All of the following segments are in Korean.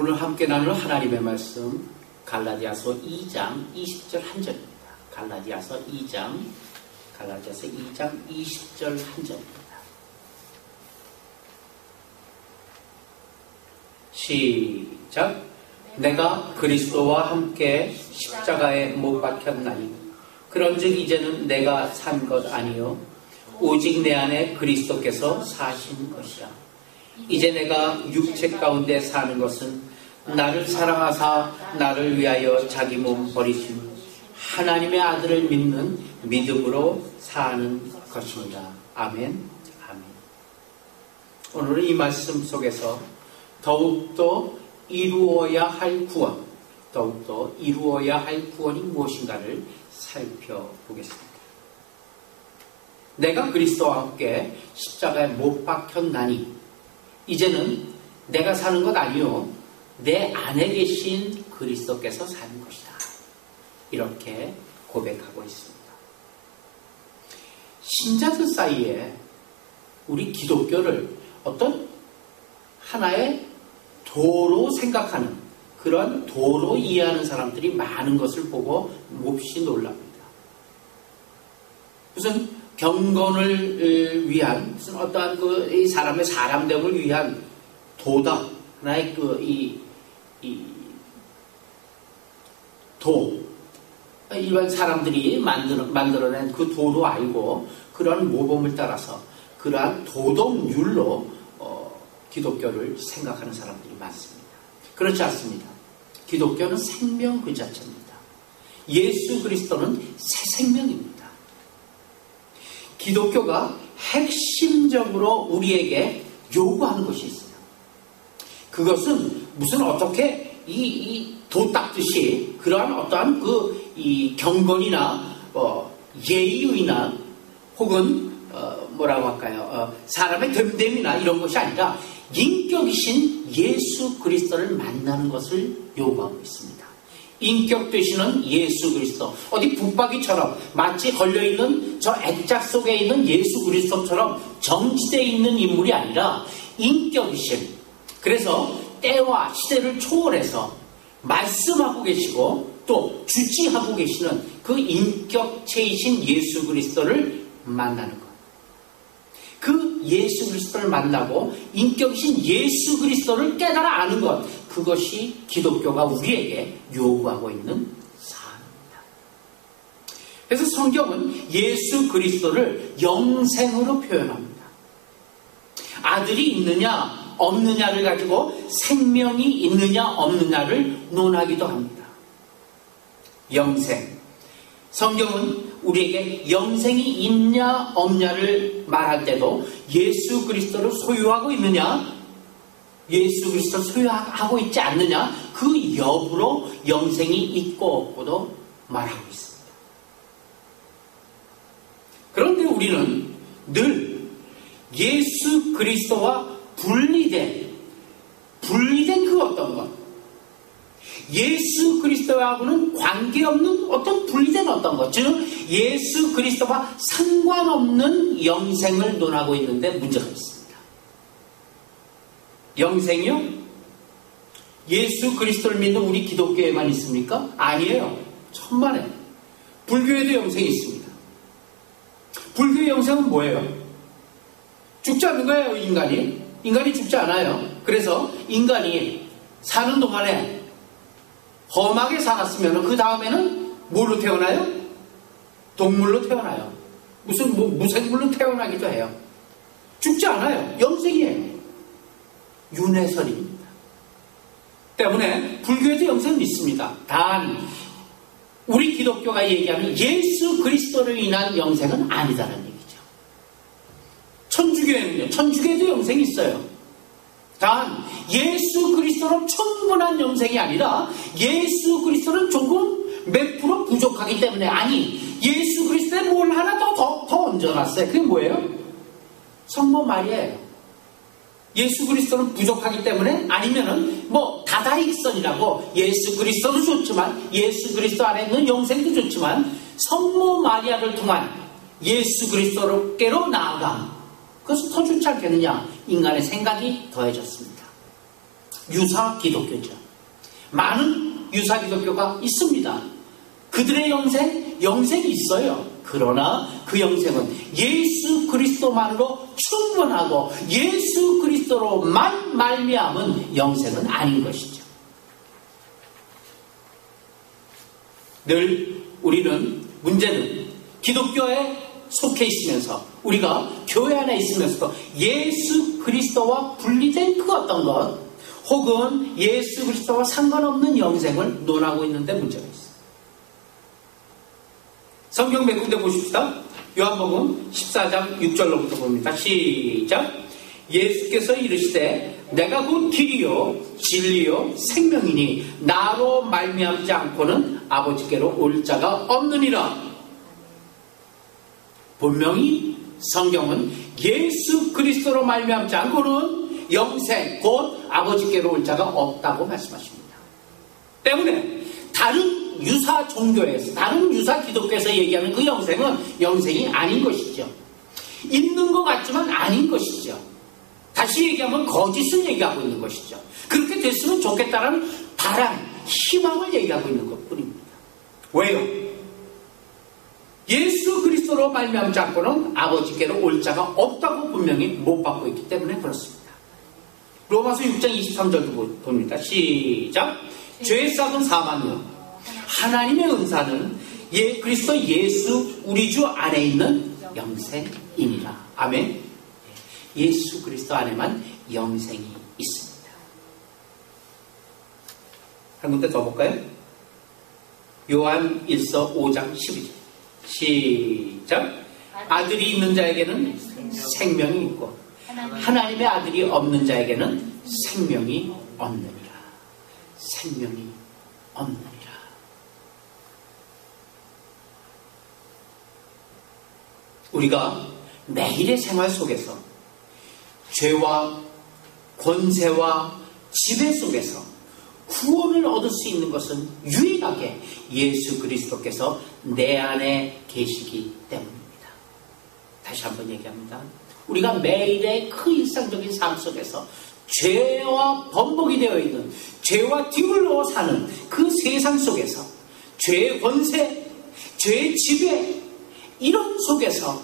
오늘 함께 나눌 하나님의 말씀 갈라디아서 2장 20절 한 절입니다. 갈라디아서 2장 20절 한 절입니다. 시작. 내가 그리스도와 함께 십자가에 못 박혔나니 그런즉 이제는 내가 산 것 아니요 오직 내 안에 그리스도께서 사신 것이라. 이제 내가 육체 가운데 사는 것은 나를 사랑하사 나를 위하여 자기 몸 버리신 하나님의 아들을 믿는 믿음으로 사는 것입니다. 아멘. 아멘. 오늘은 이 말씀 속에서 더욱더 이루어야 할 구원, 구원이 무엇인가를 살펴보겠습니다. 내가 그리스도와 함께 십자가에 못 박혔나니 이제는 내가 사는 것 아니요 내 안에 계신 그리스도께서 사는 것이다. 이렇게 고백하고 있습니다. 신자들 사이에 우리 기독교를 어떤 하나의 도로 생각하는, 그런 도로 이해하는 사람들이 많은 것을 보고 몹시 놀랍니다. 무슨 경건을 위한, 무슨 어떠한 이 사람의 사람됨을 위한 도다. 하나의 일반 사람들이 만들어낸 그 도로 알고 그러한 모범을 따라서 그러한 도덕률로 기독교를 생각하는 사람들이 많습니다. 그렇지 않습니다. 기독교는 생명 그 자체입니다. 예수 그리스도는 새 생명입니다. 기독교가 핵심적으로 우리에게 요구하는 것이 있어요. 그것은 무슨 어떻게 이 도 닦듯이 그러한 어떠한 이 경건이나 예의나 혹은 뭐라고 할까요? 사람의 됨됨이나 이런 것이 아니라 인격이신 예수 그리스도를 만나는 것을 요구하고 있습니다. 인격 되시는 예수 그리스도, 어디 붙박이처럼 마치 걸려있는 저 액자 속에 있는 예수 그리스도처럼 정지되어 있는 인물이 아니라 인격이신, 그래서 때와 시대를 초월해서 말씀하고 계시고 또 주지하고 계시는 그 인격체이신 예수 그리스도를 만나는 것. 그 예수 그리스도를 만나고 인격이신 예수 그리스도를 깨달아 아는 것, 그것이 기독교가 우리에게 요구하고 있는 사안입니다. 그래서 성경은 예수 그리스도를 영생으로 표현합니다. 아들이 있느냐 없느냐를 가지고 생명이 있느냐 없느냐를 논하기도 합니다. 영생. 성경은 우리에게 영생이 있냐 없냐를 말할 때도 예수 그리스도를 소유하고 있느냐, 예수 그리스도를 소유하고 있지 않느냐, 그 여부로 영생이 있고 없고도 말하고 있습니다. 그런데 우리는 늘 예수 그리스도와 분리된 그 어떤 것, 예수 그리스도하고는 관계없는 어떤 분리된 어떤 것, 즉 예수 그리스도와 상관없는 영생을 논하고 있는데 문제가 있습니다. 영생이요? 예수 그리스도를 믿는 우리 기독교에만 있습니까? 아니에요. 천만에. 불교에도 영생이 있습니다. 불교의 영생은 뭐예요? 죽지 않는 거예요, 인간이. 인간이 죽지 않아요. 그래서 인간이 사는 동안에 험하게 살았으면 그 다음에는 뭘로 태어나요? 동물로 태어나요. 무슨 무생물로 태어나기도 해요. 죽지 않아요. 영생이에요. 윤회설입니다. 때문에 불교에도 영생은 있습니다. 단 우리 기독교가 얘기하는 예수 그리스도로 인한 영생은 아니다라는 얘기죠. 천주교에는요, 천주교에도 영생이 있어요. 단 예수 그리스도로 충분한 영생이 아니라 예수 그리스도는 조금 몇 프로 부족하기 때문에, 아니 예수 그리스도에 뭘 하나 더 얹어놨어요. 그게 뭐예요? 성모 마리아예요. 예수 그리스도는 부족하기 때문에, 아니면은 다다익선이라고 예수 그리스도도 좋지만 예수 그리스도 안에 있는 영생도 좋지만 성모 마리아를 통한 예수 그리스도께로 나아감, 그것은 더 좋지 않겠느냐, 인간의 생각이 더해졌습니다. 유사 기독교죠. 많은 유사 기독교가 있습니다. 그들의 영생이 있어요. 그러나 그 영생은 예수 그리스도만으로 충분하고 예수 그리스도로만 말미암은 영생은 아닌 것이죠. 늘 문제는 기독교에 속해 있으면서 우리가 교회 안에 있으면서도 예수 그리스도와 분리된 그 어떤 것 혹은 예수 그리스도와 상관없는 영생을 논하고 있는데 문제가 있어요. 성경 몇 군데 보십시다. 요한복음 14장 6절로부터 봅니다. 시작. 예수께서 이르시되 내가 곧 길이요 진리요 생명이니 나로 말미암지 않고는 아버지께로 올 자가 없느니라. 분명히 성경은 예수 그리스도로 말미암지 않고는 영생 곧 아버지께로 올 자가 없다고 말씀하십니다. 때문에 다른 유사 종교에서 다른 유사 기독교에서 얘기하는 그 영생은 영생이 아닌 것이죠. 있는 것 같지만 아닌 것이죠. 다시 얘기하면 거짓을 얘기하고 있는 것이죠. 그렇게 됐으면 좋겠다라는 바람, 희망을 얘기하고 있는 것뿐입니다. 왜요? 예수 그리스도로 말미암지 않고는 아버지께로 올 자가 없다고 분명히 못 받고 있기 때문에 그렇습니다. 로마서 6장 23절도 봅니다. 시작. 죄의 싹은 사망이요 하나님의 은사는 그리스도 예수 우리 주 안에 있는 영생이니라. 아멘. 예수 그리스도 안에만 영생이 있습니다. 한 군데 더 볼까요? 요한 1서 5장 12절 시작. 아들이 있는 자에게는 생명이 있고 하나님의 아들이 없는 자에게는 생명이 없느니라. 생명이 없느니라. 우리가 매일의 생활 속에서 죄와 권세와 지배 속에서 구원을 얻을 수 있는 것은 유일하게 예수 그리스도께서 내 안에 계시기 때문입니다. 다시 한번 얘기합니다. 우리가 매일의 그 일상적인 삶 속에서 죄와 번복이 되어 있는 죄와 뒤물러 사는 그 세상 속에서 죄의 권세, 죄의 지배 이런 속에서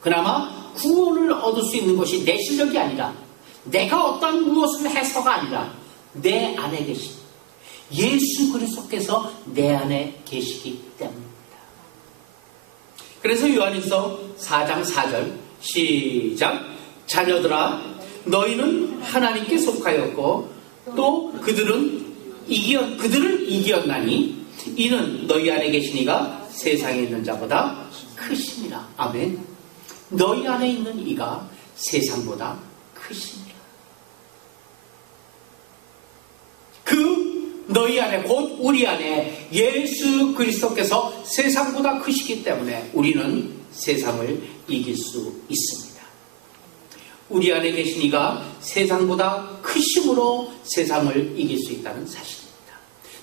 그나마 구원을 얻을 수 있는 것이 내 실력이 아니라 내가 어떤 무엇을 해서가 아니라 내 안에 계신 예수 그리스도께서 내 안에 계시기 때문입니다. 그래서 요한일서 4장 4절 시작. 자녀들아 너희는 하나님께 속하였고 또 그들을 이기었나니 이는 너희 안에 계신 이가 세상에 있는 자보다 크심이라. 아멘. 너희 안에 있는 이가 세상보다 크심이라. 그 너희 안에 곧 우리 안에 예수 그리스도께서 세상보다 크시기 때문에 우리는 세상을 이길 수 있습니다. 우리 안에 계신 이가 세상보다 크심으로 세상을 이길 수 있다는 사실입니다.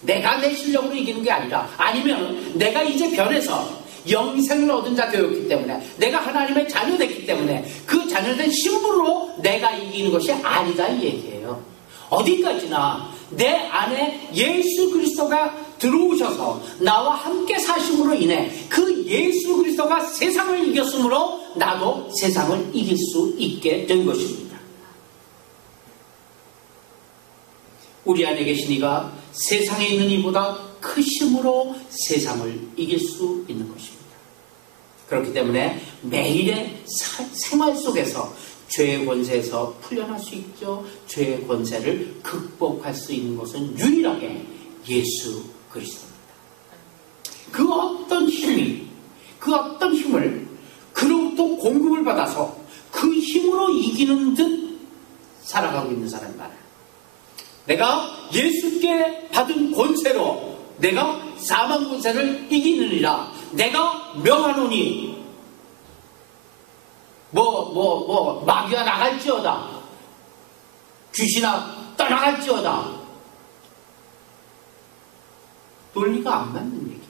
내가 내 실력으로 이기는 게 아니라 아니면 내가 이제 변해서 영생을 얻은 자 되었기 때문에 내가 하나님의 자녀 됐기 때문에 그 자녀된 신분으로 내가 이기는 것이 아니다 이 얘기예요. 어디까지나 내 안에 예수 그리스도가 들어오셔서 나와 함께 사심으로 인해 그 예수 그리스도가 세상을 이겼으므로 나도 세상을 이길 수 있게 된 것입니다. 우리 안에 계신 이가 세상에 있는 이보다 크심으로 세상을 이길 수 있는 것입니다. 그렇기 때문에 매일의 생활 속에서 죄의 권세에서 풀려날 수 있죠. 죄의 권세를 극복할 수 있는 것은 유일하게 예수 그리스도입니다. 그 어떤 힘을 그로부터 공급을 받아서 그 힘으로 이기는 듯 살아가고 있는 사람이 많아요. 내가 예수께 받은 권세로 내가 사망 권세를 이기느니라. 내가 명하노니 마귀가 나갈지어다. 귀신아 떠나갈지어다. 논리가 안 맞는 얘기예요.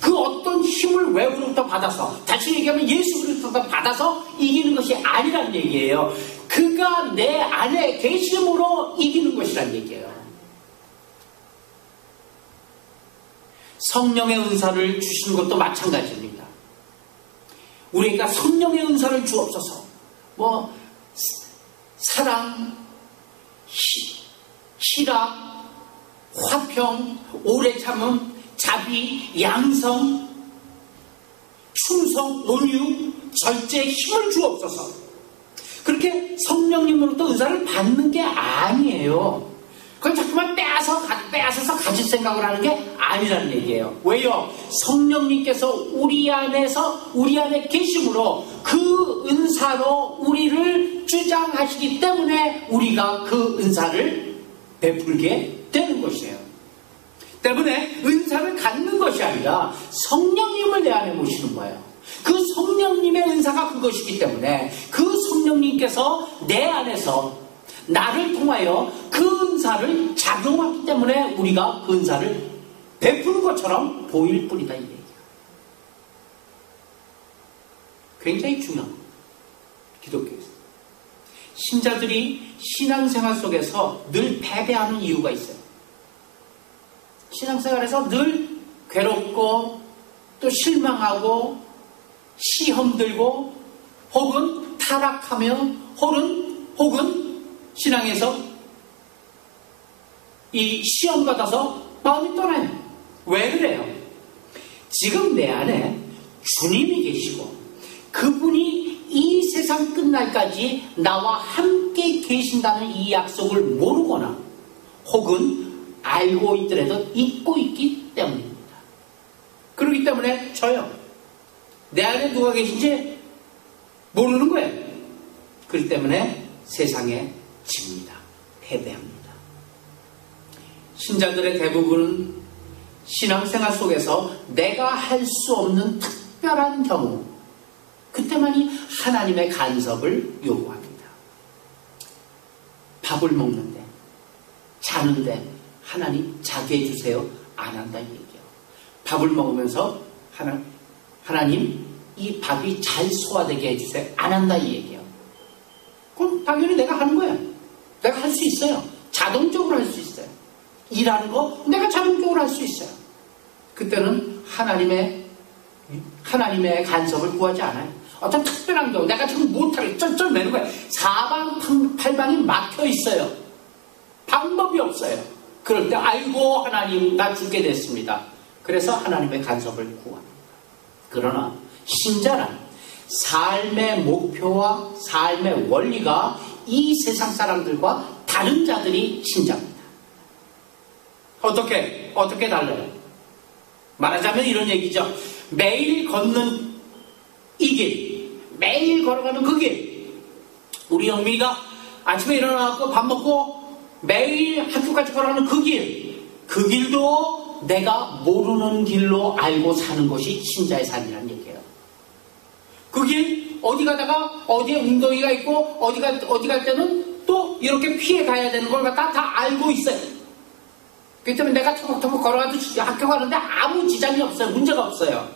그 어떤 힘을 외부로부터 받아서 다시 얘기하면 예수 그리스도가 받아서 이기는 것이 아니라는 얘기예요. 그가 내 안에 계심으로 이기는 것이란 얘기예요. 성령의 은사를 주신 것도 마찬가지입니다. 우리가 성령의 은사를 주옵소서. 사랑, 희락, 화평, 오래 참음, 자비, 양성, 충성, 온유, 절제, 힘을 주옵소서. 그렇게 성령님으로부터 은사를 받는 게 아니에요. 그걸 자꾸만 빼앗아서 가질 생각을 하는 게 아니라는 얘기예요. 왜요? 성령님께서 우리 안에 계심으로 그 은사로 우리를 주장하시기 때문에 우리가 그 은사를 베풀게 되는 것이에요. 때문에 은사를 갖는 것이 아니라 성령님을 내 안에 모시는 거예요. 그 성령님의 은사가 그것이기 때문에 그 성령님께서 내 안에서 나를 통하여 그 은사를 작용하기 때문에 우리가 그 은사를 베푸는 것처럼 보일 뿐이다, 이 얘기야. 굉장히 중요한 겁니다. 기독교에서. 신자들이 신앙생활 속에서 늘 패배하는 이유가 있어요. 신앙생활에서 늘 괴롭고 또 실망하고 시험 들고 혹은 타락하며 혹은 신앙에서 이 시험 받아서 마음이 떠나요. 왜 그래요? 지금 내 안에 주님이 계시고 그분이 이 세상 끝날까지 나와 함께 계신다는 이 약속을 모르거나 혹은 알고 있더라도 잊고 있기 때문입니다. 그렇기 때문에 저요. 내 안에 누가 계신지 모르는 거예요. 그렇기 때문에 세상에 집니다. 패배합니다. 신자들의 대부분은 신앙생활 속에서 내가 할 수 없는 특별한 경우, 그때만이 하나님의 간섭을 요구합니다. 밥을 먹는데, 자는데 하나님 자게 해주세요. 안 한다 이 얘기예요. 밥을 먹으면서 하나님 이 밥이 잘 소화되게 해주세요. 안 한다 이 얘기예요. 그럼 당연히 내가 하는 거야. 내가 할 수 있어요. 자동적으로 할 수 있어요. 일하는 거 내가 자동적으로 할 수 있어요. 그때는 하나님의 간섭을 구하지 않아요. 어떤 특별한 경우 내가 지금 못하게 쩔쩔매는 거야. 사방팔방이 막혀 있어요. 방법이 없어요. 그럴 때 아이고 하나님 나 죽게 됐습니다. 그래서 하나님의 간섭을 구합니다. 그러나 신자란 삶의 목표와 삶의 원리가 이 세상 사람들과 다른 자들이 신자입니다. 어떻게 달라요? 말하자면 이런 얘기죠. 매일 걷는 이 길, 매일 걸어가는 그 길. 우리 영민이가 아침에 일어나서 밥 먹고 매일 학교까지 걸어가는 그 길. 그 길도 내가 모르는 길로 알고 사는 것이 신자의 삶이라는 얘기예요. 그 길 어디 가다가 어디에 웅덩이가 있고 어디 갈 때는 또 이렇게 피해 가야 되는 걸 다 알고 있어요. 그렇기 때문에 내가 터벅터벅 걸어가도 학교 가는데 아무 지장이 없어요. 문제가 없어요.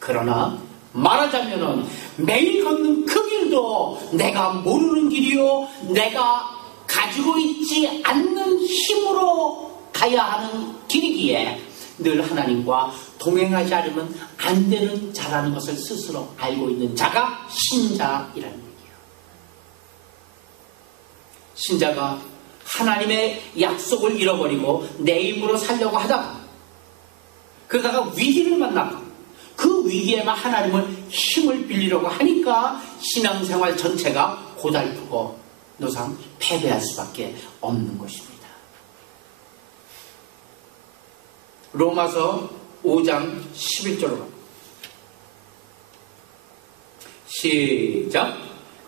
그러나 말하자면은 매일 걷는 그 길도 내가 모르는 길이요, 내가 가지고 있지 않는 힘으로 가야 하는 길이기에 늘 하나님과 동행하지 않으면 안 되는 자라는 것을 스스로 알고 있는 자가 신자이라는 얘기예요. 신자가 하나님의 약속을 잃어버리고 내 힘으로 살려고 하다가 그러다가 위기를 만나고 그 위기에만 하나님을 힘을 빌리려고 하니까 신앙생활 전체가 고달프고 노상 패배할 수밖에 없는 것입니다. 로마서 5장 11절로 갑니다. 시작.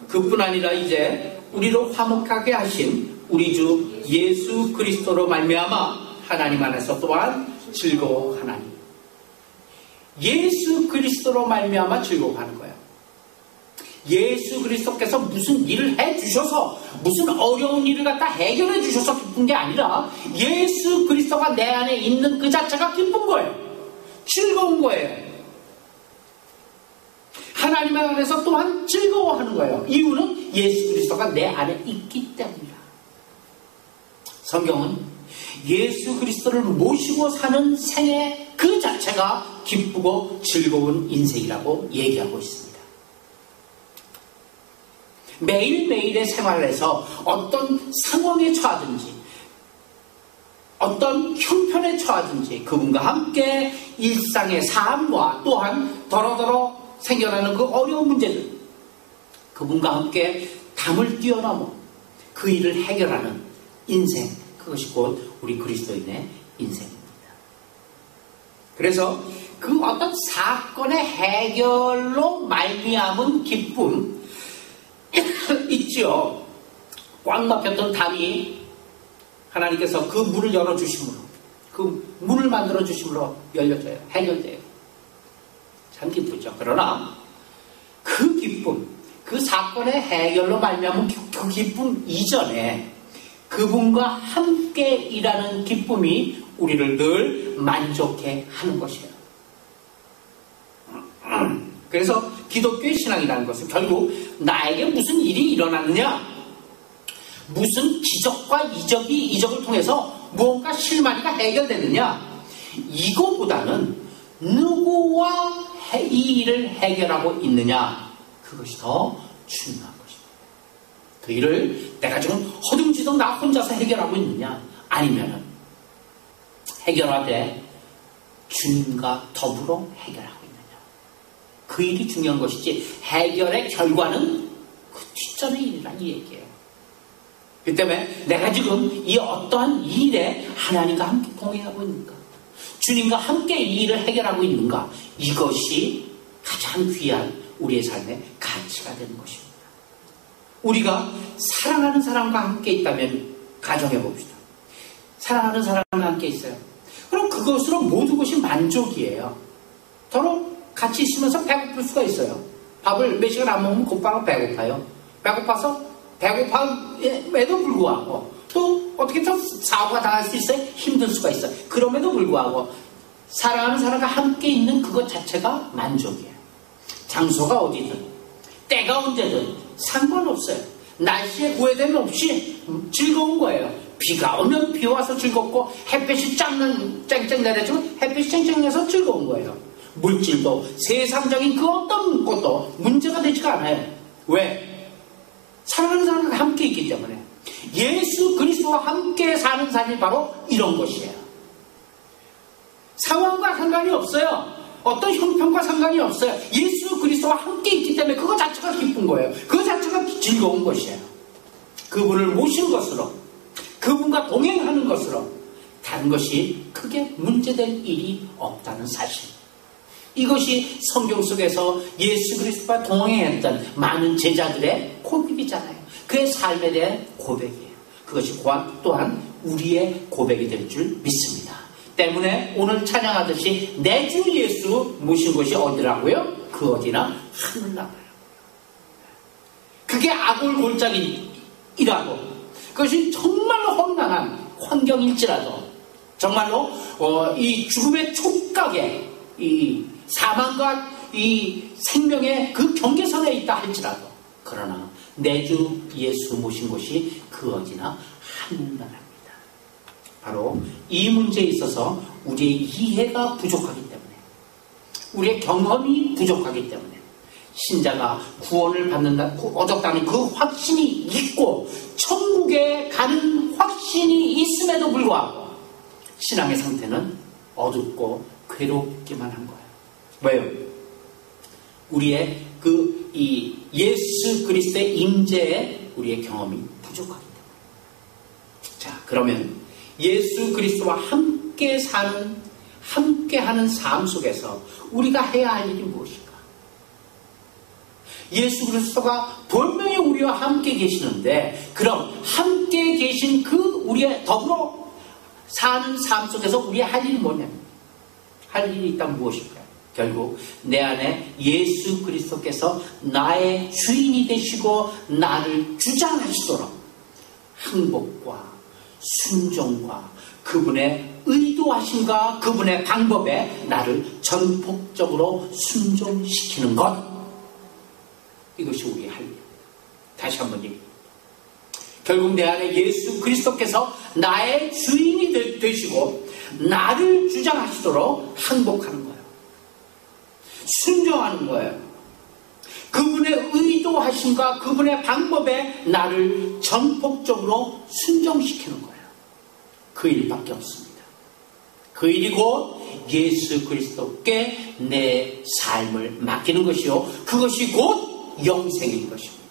그뿐 아니라 이제 우리로 화목하게 하신 우리 주 예수 그리스도로 말미암아 하나님 안에서 또한 즐거워하나니. 예수 그리스도로 말미암아 즐거워하는 거예요. 예수 그리스도께서 무슨 일을 해주셔서 무슨 어려운 일을 갖다 해결해 주셔서 기쁜 게 아니라 예수 그리스도가 내 안에 있는 그 자체가 기쁜 거예요. 즐거운 거예요. 하나님 안에서 또한 즐거워하는 거예요. 이유는 예수 그리스도가 내 안에 있기 때문이다. 성경은 예수 그리스도를 모시고 사는 생애 그 자체가 기쁘고 즐거운 인생이라고 얘기하고 있습니다. 매일매일의 생활에서 어떤 상황에 처하든지 어떤 형편에 처하든지 그분과 함께 일상의 삶과 또한 더러더러 생겨나는 그 어려운 문제들 그분과 함께 담을 뛰어넘어 그 일을 해결하는 인생 그것이 곧 우리 그리스도인의 인생입니다. 그래서 그 어떤 사건의 해결로 말미암은 기쁨 있죠. 꽉 막혔던 담이 하나님께서 그 문을 열어주심으로 그 문을 만들어주심으로 열려져요. 해결돼요. 참 기쁘죠. 그러나 그 기쁨 그 사건의 해결로 말미암은 그 기쁨 이전에 그분과 함께 일하는 기쁨이 우리를 늘 만족해 하는 것이에요. 그래서 기독교의 신앙이라는 것은 결국 나에게 무슨 일이 일어났느냐 무슨 기적과 이적을 통해서 무언가 실마리가 해결되느냐 이거보다는 누구와 이 일을 해결하고 있느냐 그것이 더 중요한 것입니다. 그 일을 내가 지금 허둥지둥 나 혼자서 해결하고 있느냐 아니면은 해결하되 주님과 더불어 해결하고 있느냐 그 일이 중요한 것이지 해결의 결과는 그 뒷전의 일이란 이 얘기예요. 그 때문에 내가 지금 이 어떠한 일에 하나님과 함께 동행하고 있는가 주님과 함께 이 일을 해결하고 있는가 이것이 가장 귀한 우리의 삶의 가치가 되는 것입니다. 우리가 사랑하는 사람과 함께 있다면 가정해 봅시다. 사랑하는 사람과 함께 있어요. 그럼 그것으로 모든 것이 만족이에요. 서로 같이 있으면서 배고플 수가 있어요. 밥을 몇 시간 안 먹으면 곧바로 배고파요. 배고파서 배고픔에도 불구하고 또 어떻게 좀 사고가 당할 수 있어요. 힘들 수가 있어요. 그럼에도 불구하고 사랑하는 사람과 함께 있는 그것 자체가 만족이에요. 장소가 어디든 때가 언제든 상관없어요. 날씨에 구애됨 없이 즐거운 거예요. 비가 오면 비 와서 즐겁고 햇빛이 쨍쨍 내려주면 햇빛이 쨍쨍해서 즐거운 거예요. 물질도 세상적인 그 어떤 것도 문제가 되지가 않아요. 왜? 사랑하는 사람과 함께 있기 때문에 예수 그리스도와 함께 사는 삶이 바로 이런 것이에요. 상황과 상관이 없어요. 어떤 형편과 상관이 없어요. 예수 그리스도와 함께 있기 때문에 그거 자체가 기쁜 거예요. 그거 자체가 즐거운 것이에요. 그분을 모신 것으로 그분과 동행하는 것으로 다른 것이 크게 문제될 일이 없다는 사실. 이것이 성경 속에서 예수 그리스도와 동행했던 많은 제자들의 고백이잖아요. 그의 삶에 대한 고백이에요. 그것이 또한 우리의 고백이 될 줄 믿습니다. 때문에 오늘 찬양하듯이 내 주 예수 모신 것이 어디라고요? 그 어디나 하늘나라요. 그게 아골골짜기라고 그것이 정말로 험난한 환경일지라도 정말로 이 죽음의 촉각에 이 사망과 이 생명의 그 경계선에 있다 할지라도 그러나 내 주 예수 모신 곳이 그 어디나 하늘나라입니다. 바로 이 문제에 있어서 우리의 이해가 부족하기 때문에 우리의 경험이 부족하기 때문에 신자가 구원을 얻었다는 그 확신이 있고 천국에 가는 확신이 있음에도 불구하고 신앙의 상태는 어둡고 괴롭기만 한 거예요. 왜요? 우리의 이 예수 그리스도의 임재에 우리의 경험이 부족하기 때문에. 자, 그러면 예수 그리스도와 함께하는 삶 속에서 우리가 해야 할 일이 무엇일까? 예수 그리스도가 분명히 우리와 함께 계시는데 그럼 함께 계신 그 우리의 더불어 사는 삶 속에서 우리의 할 일이 뭐냐면 할 일이 있다면 무엇일까요? 결국 내 안에 예수 그리스도께서 나의 주인이 되시고 나를 주장하시도록 항복과 순종과 그분의 의도하심과 그분의 방법에 나를 전폭적으로 순종시키는 것 이것이 우리의 할 일. 다시 한번 얘기합니다. 결국 내 안에 예수 그리스도께서 나의 주인이 되시고 나를 주장하시도록 항복하는 거예요. 순종하는 거예요. 그분의 의도하심과 그분의 방법에 나를 전폭적으로 순종시키는 거예요. 그 일밖에 없습니다. 그 일이 곧 예수 그리스도께 내 삶을 맡기는 것이요, 그것이 곧 영생인 것입니다.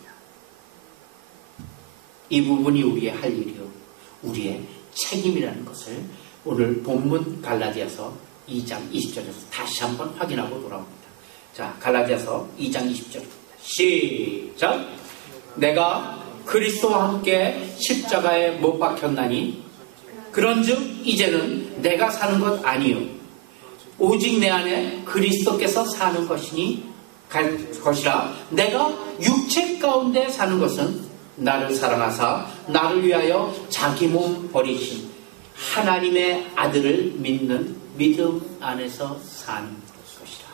이 부분이 우리의 할 일이요, 우리의 책임이라는 것을 오늘 본문 갈라디아서 2장 20절에서 다시 한번 확인하고 돌아옵니다. 자, 갈라디아서 2장 20절입니다. 시작! 내가 그리스도와 함께 십자가에 못 박혔나니 그런즉 이제는 내가 사는 것 아니요 오직 내 안에 그리스도께서 사는 것이라. 내가 육체 가운데 사는 것은 나를 사랑하사 나를 위하여 자기 몸 버리신 하나님의 아들을 믿는 믿음 안에서 사는 것이라.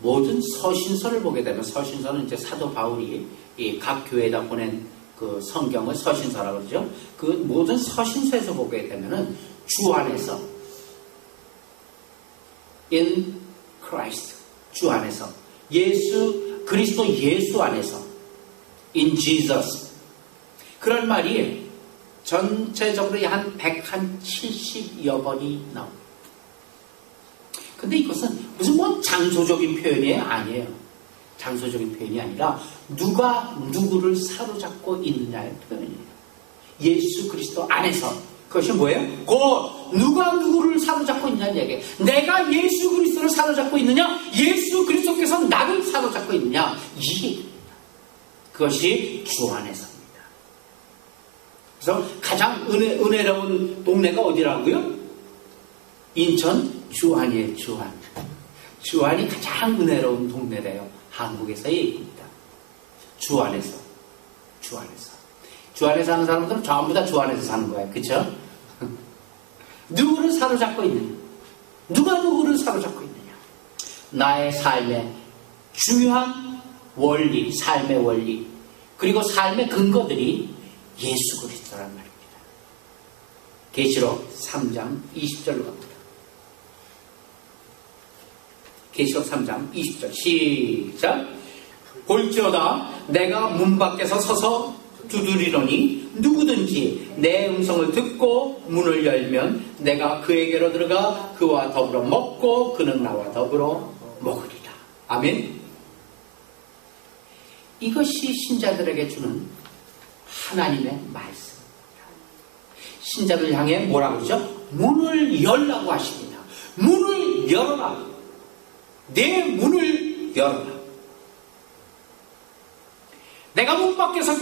모든 서신서를 보게 되면, 서신서는 이제 사도 바울이 각 교회에다 보낸 그 성경을 서신서라고 그러죠. 그 모든 서신서에서 보게 되면은 주 안에서, in Christ, 주 안에서, 그리스도 예수 안에서, in Jesus, 그런 말이 전체적으로 한 170여 번이 나옵니다. 근데 이것은 무슨 장소적인 표현이 아니에요. 장소적인 표현이 아니라 누가 누구를 사로잡고 있느냐의 표현이에요. 예수 그리스도 안에서. 그것이 뭐예요? 곧 누가 누구를 사로잡고 있느냐는 얘기예요. 내가 예수 그리스도를 사로잡고 있느냐, 예수 그리스도께서 나를 사로잡고 있느냐, 이 얘기입니다. 그것이 주 안에서입니다. 그래서 가장 은혜로운 동네가 어디라고요? 인천 주안이에요. 주안. 주안이 가장 은혜로운 동네래요. 한국에서의 얘기입니다. 주 안에서. 주 안에서. 주 안에 사는 사람들은 전부 다 주 안에서 사는 거예요. 그쵸? 누구를 사로잡고 있느냐? 누가 누구를 사로잡고 있느냐? 나의 삶의 중요한 원리, 삶의 원리, 그리고 삶의 근거들이 예수 그리스도란 말입니다. 계시록 3장 20절로 갑니다. 계시록 3장 20절 시작! 볼지어다 내가 문 밖에서 서서 두드리노니 누구든지 내 음성을 듣고 문을 열면 내가 그에게로 들어가 그와 더불어 먹고 그는 나와 더불어 먹으리라. 아멘. 이것이 신자들에게 주는 하나님의 말씀입니다. 신자들 향해 뭐라고 그러죠? 문을 열라고 하십니다. 문을 열어라. 내 문을 열어라. 내가 문 밖에서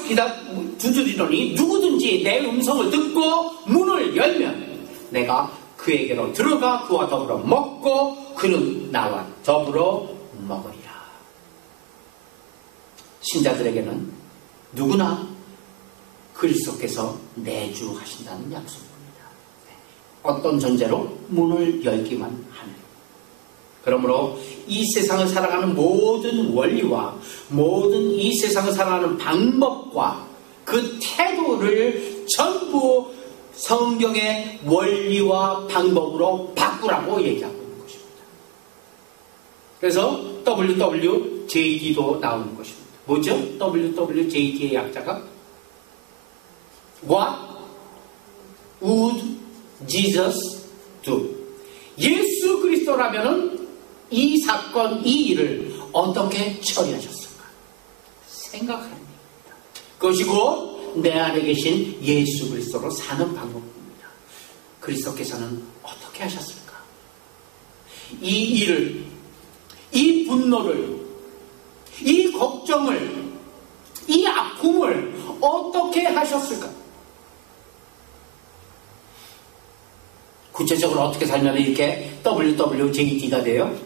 두드리노니 누구든지 내 음성을 듣고 문을 열면 내가 그에게로 들어가 그와 더불어 먹고 그는 나와 더불어 먹으리라. 신자들에게는 누구나 그리스도께서 내주하신다는 약속입니다. 어떤 전제로? 문을 열기만 하는. 그러므로 이 세상을 살아가는 모든 원리와 모든 이 세상을 살아가는 방법과 그 태도를 전부 성경의 원리와 방법으로 바꾸라고 얘기하고 있는 것입니다. 그래서 WWJD도 나오는 것입니다. 뭐죠? WWJD의 약자가 What would Jesus do? 예수 그리스도라면은 이 사건, 이 일을 어떻게 처리하셨을까? 생각하는 일입니다. 그것이 곧 내 안에 계신 예수 그리스도로 사는 방법입니다. 그리스도께서는 어떻게 하셨을까? 이 일을, 이 분노를, 이 걱정을, 이 아픔을 어떻게 하셨을까? 구체적으로 어떻게 살면 이렇게 WWJD가 돼요?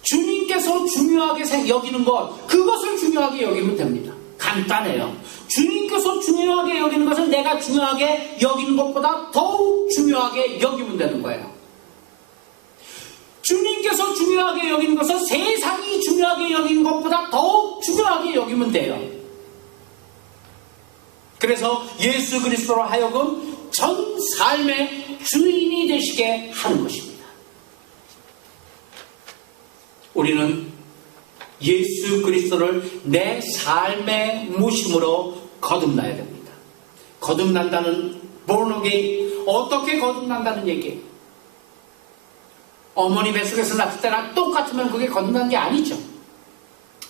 주님께서 중요하게 여기는 것, 그것을 중요하게 여기면 됩니다. 간단해요. 주님께서 중요하게 여기는 것을 내가 중요하게 여기는 것보다 더욱 중요하게 여기면 되는 거예요. 주님께서 중요하게 여기는 것은 세상이 중요하게 여기는 것보다 더욱 중요하게 여기면 돼요. 그래서 예수 그리스도로 하여금 전 삶의 주인이 되시게 하는 것입니다. 우리는 예수 그리스도를 내 삶의 모심으로 거듭나야 됩니다. 거듭난다는 born 어떻게 거듭난다는 얘기예요? 어머니 뱃속에서 낳을 때랑 똑같으면 그게 거듭난 게 아니죠.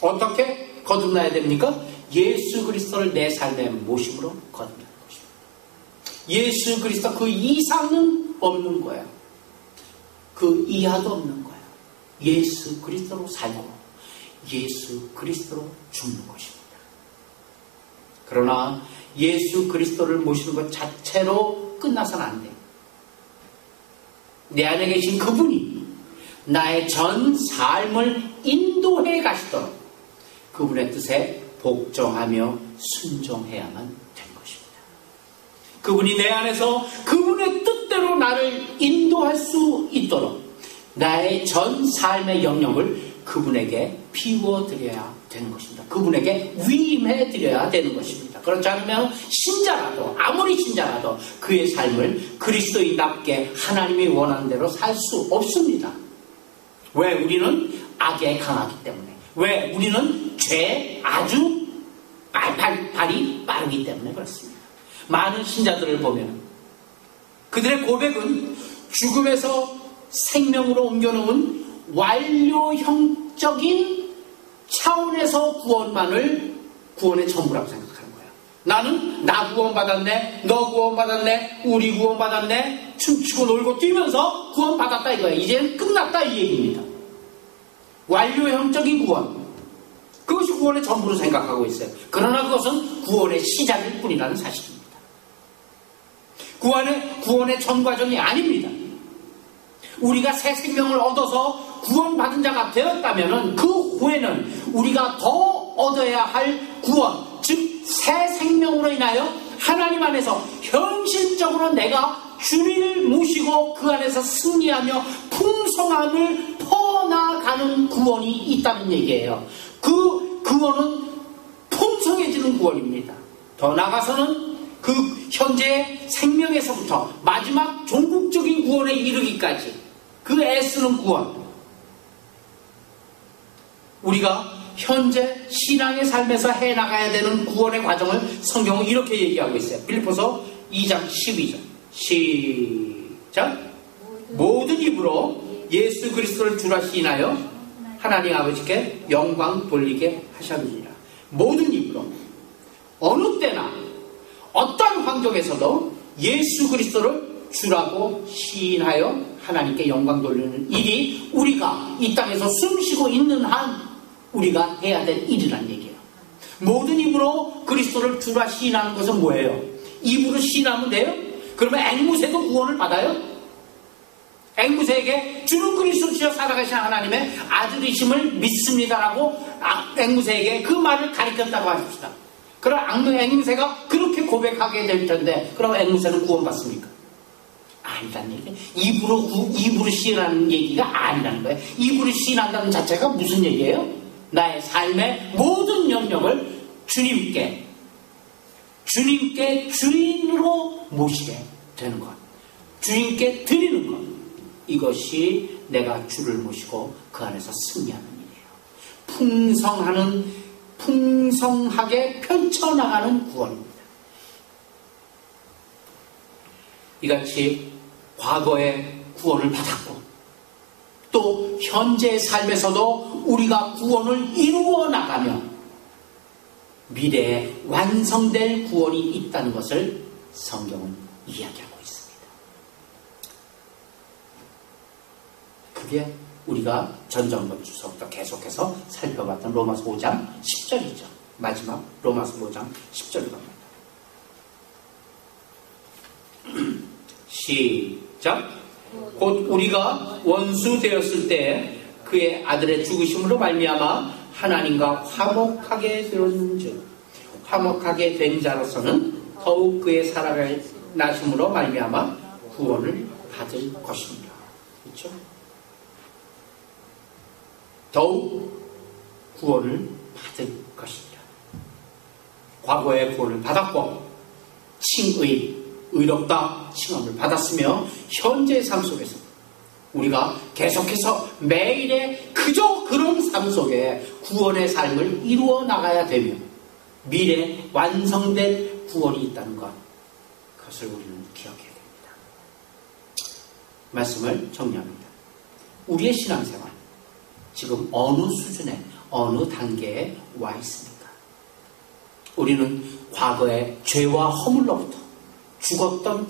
어떻게 거듭나야 됩니까? 예수 그리스도를 내 삶의 모심으로 거듭나는 것입니다. 예수 그리스도 그 이상은 없는 거예요. 그 이하도 없는 거예요. 예수 그리스도로 살고 예수 그리스도로 죽는 것입니다. 그러나 예수 그리스도를 모시는 것 자체로 끝나서는 안 돼요. 내 안에 계신 그분이 나의 전 삶을 인도해 가시도록 그분의 뜻에 복종하며 순종해야만 되는 것입니다. 그분이 내 안에서 그분의 뜻대로 나를 인도할 수 있도록 나의 전 삶의 영역을 그분에게 비워드려야 되는 것입니다. 그분에게 위임해드려야 되는 것입니다. 그렇지 않으면 신자라도 아무리 신자라도 그의 삶을 그리스도인답게 하나님이 원하는 대로 살 수 없습니다. 왜? 우리는 악에 강하기 때문에. 왜? 우리는 죄에 아주 발이 빠르기 때문에 그렇습니다. 많은 신자들을 보면 그들의 고백은 죽음에서 생명으로 옮겨놓은 완료형적인 차원에서 구원의 전부라고 생각하는 거예요. 나는 나 구원받았네, 너 구원받았네, 우리 구원받았네, 춤추고 놀고 뛰면서 구원받았다 이거예요. 이제는 끝났다 이 얘기입니다. 완료형적인 구원, 그것이 구원의 전부로 생각하고 있어요. 그러나 그것은 구원의 시작일 뿐이라는 사실입니다. 구원의 전 과정이 아닙니다. 우리가 새 생명을 얻어서 구원받은 자가 되었다면 그 후에는 우리가 더 얻어야 할 구원, 즉 새 생명으로 인하여 하나님 안에서 현실적으로 내가 주님을 모시고 그 안에서 승리하며 풍성함을 퍼나가는 구원이 있다는 얘기예요. 그 구원은 풍성해지는 구원입니다. 더 나아가서는 그 현재 생명에서부터 마지막 종국적인 구원에 이르기까지 그 애쓰는 구원, 우리가 현재 신앙의 삶에서 해나가야 되는 구원의 과정을 성경은 이렇게 얘기하고 있어요. 빌립보서 2장 12절 시작. 모든 입으로 예수 그리스도를 주라 시인하여 하나님 아버지께 영광 돌리게 하셨느니라. 모든 입으로 어느 때나 어떤 환경에서도 예수 그리스도를 주라고 시인하여 하나님께 영광 돌리는 일이 우리가 이 땅에서 숨쉬고 있는 한 우리가 해야 될 일이란 얘기예요. 모든 입으로 그리스도를 주라 시인하는 것은 뭐예요? 입으로 시인하면 돼요? 그러면 앵무새도 구원을 받아요? 앵무새에게 주는 그리스도 주여 살아가신 하나님의 아들이심을 믿습니다라고 앵무새에게 그 말을 가르쳤다고 하십시다. 그럼 앵무새가 그렇게 고백하게 될 텐데 그럼 앵무새는 구원받습니까? 아니라는 얘기예요. 입으로 시인하는 얘기가 아니라는 거예요. 입으로 시인한다는 자체가 무슨 얘기예요? 나의 삶의 모든 영역을 주님께 주인으로 모시게 되는 것, 주님께 드리는 것, 이것이 내가 주를 모시고 그 안에서 승리하는 일이에요. 풍성하게 펼쳐나가는 구원입니다. 이같이 과거에 구원을 받았고 또 현재의 삶에서도 우리가 구원을 이루어 나가며 미래에 완성될 구원이 있다는 것을 성경은 이야기하고 있습니다. 그게 우리가 전전번 주서부터 계속해서 살펴봤던 로마서 5장 10절이죠. 마지막 로마서 5장 10절을 갑니다. 시작. 곧 우리가 원수 되었을 때 그의 아들의 죽으심으로 말미암아 하나님과 화목하게 되었는즉 화목하게 된 자로서는 더욱 그의 살아갈 나심으로 말미암아 구원을 받을 것입니다. 그렇죠? 더욱 구원을 받을 것입니다. 과거에 구원을 받았고 칭의, 의롭다 칭함을 받았으며 현재의 삶 속에서 우리가 계속해서 매일의 그저 그런 삶 속에 구원의 삶을 이루어 나가야 되며 미래 완성된 구원이 있다는 것, 그것을 우리는 기억해야 됩니다. 말씀을 정리합니다. 우리의 신앙생활 지금 어느 수준에 어느 단계에 와 있습니까? 우리는 과거의 죄와 허물로부터 죽었던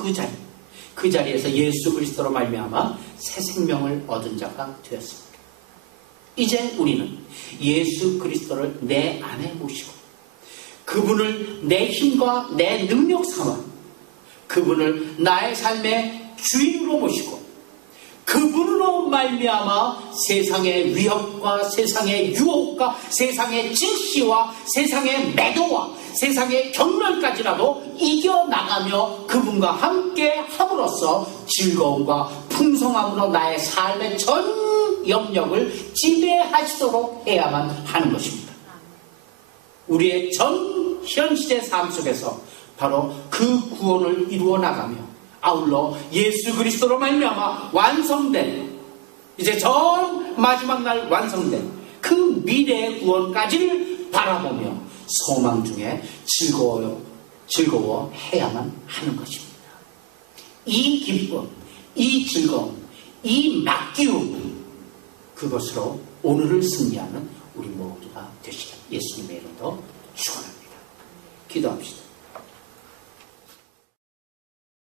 그 자리에서 예수 그리스도로 말미암아 새 생명을 얻은 자가 되었습니다. 이제 우리는 예수 그리스도를 내 안에 모시고 그분을 내 힘과 내 능력 삼아 그분을 나의 삶의 주인으로 모시고 그분으로 말미암아 세상의 위협과 세상의 유혹과 세상의 질시와 세상의 매도와 세상의 경멸까지라도 이겨나가며 그분과 함께 함으로써 즐거움과 풍성함으로 나의 삶의 전 영역을 지배하시도록 해야만 하는 것입니다. 우리의 전 현실의 삶 속에서 바로 그 구원을 이루어 나가며 아울러 예수 그리스도로 말미암아 완성된 이제 전 마지막 날 완성된 그 미래의 구원까지를 바라보며 소망 중에 즐거워해야만 하는 것입니다. 이 기쁨, 이 즐거움, 이 맡기움, 그것으로 오늘을 승리하는 우리 모두가 되시길 예수님의 이름으로 축원합니다. 기도합시다.